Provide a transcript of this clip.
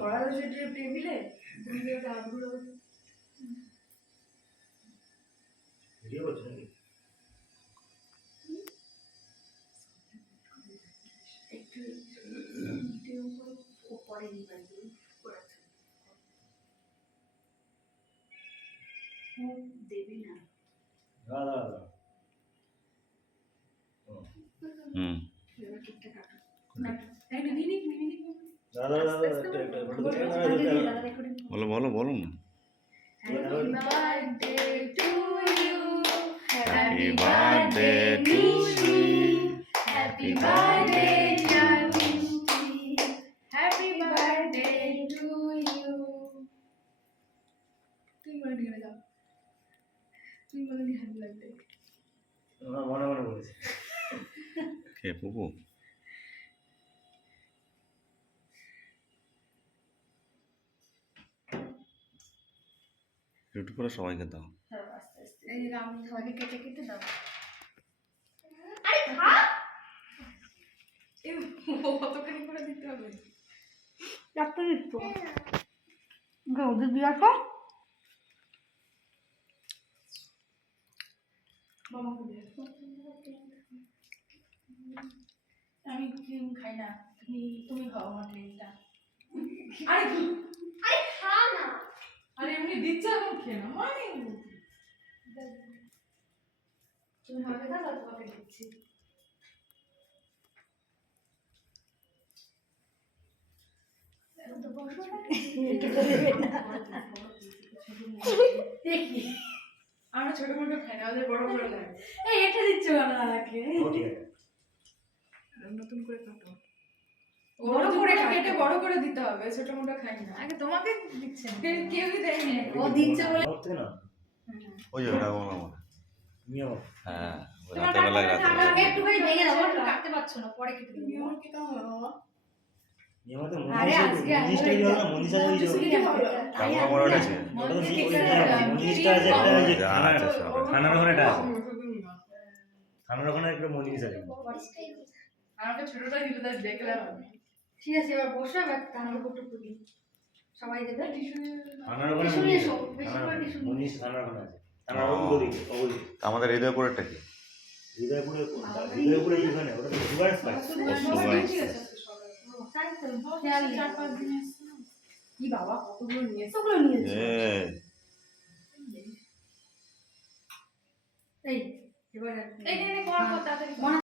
ধরা রয়েছে টেবিলে ভিডিও করছ নাকি? একটু পরে ও দেবে না। হুম। কাটো কাটো এই নিবি বলো বলো বলো না Happy birthday to you. Happy birthday to you. Happy birthday, dear Mishti. Happy birthday to you. তুমি বলে দিয়ে যাও তুমি বলে দিয়ে হ্যাপি বার্থডে আমার মনে মনে বলেছে কে পুপু একটু করে সবাইকে দাও আস্তে আস্তে। এই যে আমি সবাইকে কেটে কেটে দাও। কতখানি করে দিতে হবে? একটা ওদের দিয়ে আসো। আমি ক্রিম খাই না। তুমি তুমি খাও আমার ক্রিমটা। আরে কি আরে খা না আরে এমনি দিচ্ছে এখন খেয়ে না মানে তুমি আমাকে দাও তোমাকে দিচ্ছি। আমরা ছোট মোটো খাই না আমাদের বড় বড় লাগে এই এটা দিচ্ছ কেন আমাকে? নতুন করে কাটো। বড় করে কেটে বড় করে দিতে হবে ছোট মোটো খাই না। আগে তোমাকে দিচ্ছে। কেউই দেয়নি ও দিচ্ছে বলে- না? ওই যে আমার হ্যাঁ। একটুখানি ভেঙে দাও কাটতে পারছ না পরে কেটে কি হলো। আচ্ছা, আচ্ছা, ওখানে একটা আছে। ওখানে একটা আছে। আমাকে দেখলাম আমি। ঠিক আছে এবার বসো এবার তাহলে কটুকু দিই। সবাই দেবে? আমাদের দিন এসছে না। কি বাবা কতগুলো নিয়ে এসছে? এতগুলো নিয়েছো এই। এই এবার